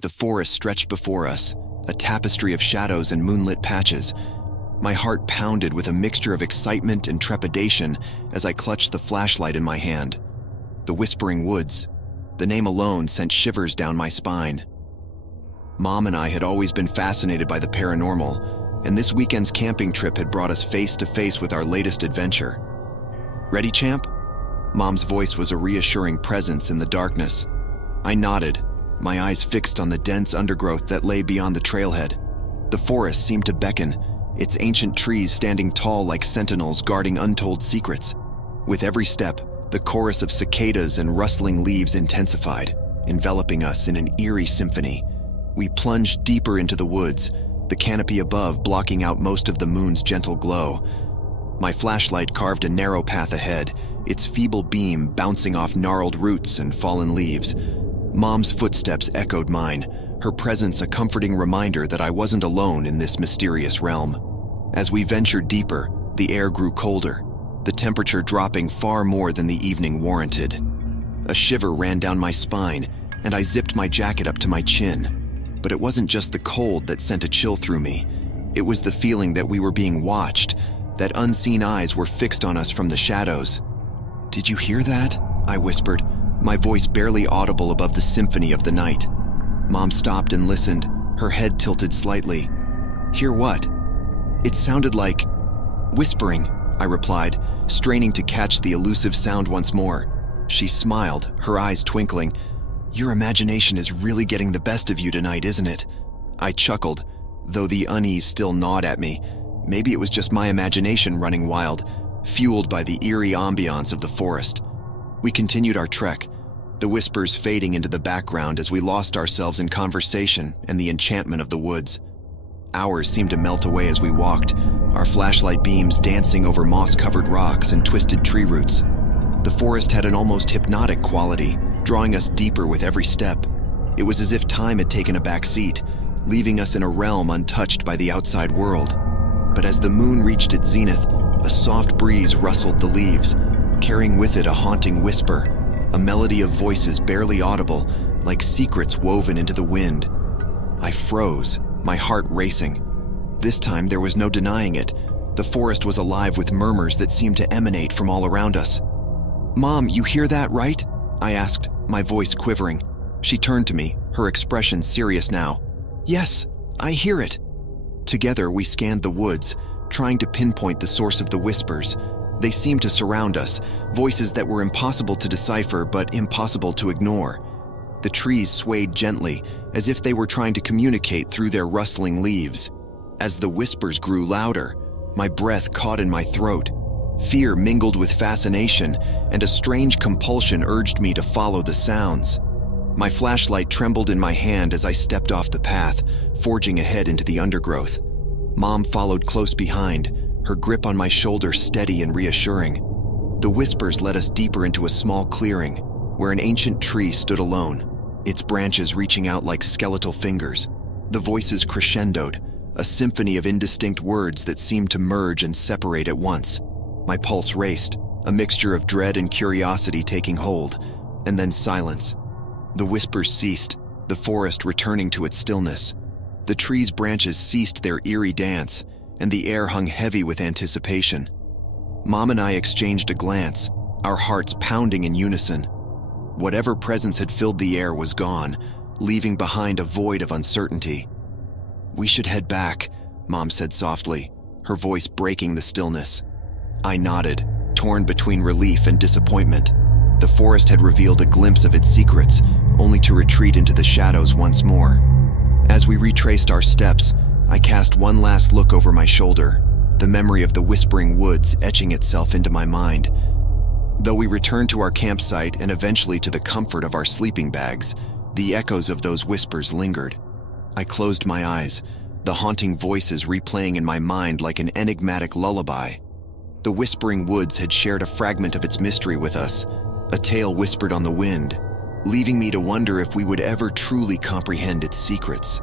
The forest stretched before us, a tapestry of shadows and moonlit patches. My heart pounded with a mixture of excitement and trepidation as I clutched the flashlight in my hand. The Whispering Woods. The name alone sent shivers down my spine. Mom and I had always been fascinated by the paranormal, and this weekend's camping trip had brought us face to face with our latest adventure. "Ready, champ?" Mom's voice was a reassuring presence in the darkness. I nodded, my eyes fixed on the dense undergrowth that lay beyond the trailhead. The forest seemed to beckon, its ancient trees standing tall like sentinels guarding untold secrets. With every step, the chorus of cicadas and rustling leaves intensified, enveloping us in an eerie symphony. We plunged deeper into the woods, the canopy above blocking out most of the moon's gentle glow. My flashlight carved a narrow path ahead, its feeble beam bouncing off gnarled roots and fallen leaves. Mom's footsteps echoed mine, her presence a comforting reminder that I wasn't alone in this mysterious realm. As we ventured deeper, the air grew colder, the temperature dropping far more than the evening warranted. A shiver ran down my spine, and I zipped my jacket up to my chin. But it wasn't just the cold that sent a chill through me. It was the feeling that we were being watched, that unseen eyes were fixed on us from the shadows. "Did you hear that?" I whispered, my voice barely audible above the symphony of the night. Mom stopped and listened, her head tilted slightly. "Hear what?" "It sounded like whispering," I replied, straining to catch the elusive sound once more. She smiled, her eyes twinkling. "Your imagination is really getting the best of you tonight, isn't it?" I chuckled, though the unease still gnawed at me. Maybe it was just my imagination running wild, fueled by the eerie ambiance of the forest. We continued our trek, the whispers fading into the background as we lost ourselves in conversation and the enchantment of the woods. Hours seemed to melt away as we walked, our flashlight beams dancing over moss-covered rocks and twisted tree roots. The forest had an almost hypnotic quality, drawing us deeper with every step. It was as if time had taken a back seat, leaving us in a realm untouched by the outside world. But as the moon reached its zenith, a soft breeze rustled the leaves, carrying with it a haunting whisper, a melody of voices barely audible, like secrets woven into the wind. I froze, my heart racing. This time there was no denying it. The forest was alive with murmurs that seemed to emanate from all around us. "Mom, you hear that, right?" I asked, my voice quivering. She turned to me, her expression serious now. "Yes, I hear it." Together we scanned the woods, trying to pinpoint the source of the whispers. They seemed to surround us, voices that were impossible to decipher but impossible to ignore. The trees swayed gently, as if they were trying to communicate through their rustling leaves. As the whispers grew louder, my breath caught in my throat. Fear mingled with fascination, and a strange compulsion urged me to follow the sounds. My flashlight trembled in my hand as I stepped off the path, forging ahead into the undergrowth. Mom followed close behind, her grip on my shoulder steady and reassuring. The whispers led us deeper into a small clearing, where an ancient tree stood alone, its branches reaching out like skeletal fingers. The voices crescendoed, a symphony of indistinct words that seemed to merge and separate at once. My pulse raced, a mixture of dread and curiosity taking hold, and then silence. The whispers ceased, the forest returning to its stillness. The trees' branches ceased their eerie dance, and the air hung heavy with anticipation. Mom and I exchanged a glance, our hearts pounding in unison. Whatever presence had filled the air was gone, leaving behind a void of uncertainty. "We should head back," Mom said softly, her voice breaking the stillness. I nodded, torn between relief and disappointment. The forest had revealed a glimpse of its secrets, only to retreat into the shadows once more. As we retraced our steps, I cast one last look over my shoulder, the memory of the Whispering Woods etching itself into my mind. Though we returned to our campsite and eventually to the comfort of our sleeping bags, the echoes of those whispers lingered. I closed my eyes, the haunting voices replaying in my mind like an enigmatic lullaby. The Whispering Woods had shared a fragment of its mystery with us, a tale whispered on the wind, leaving me to wonder if we would ever truly comprehend its secrets.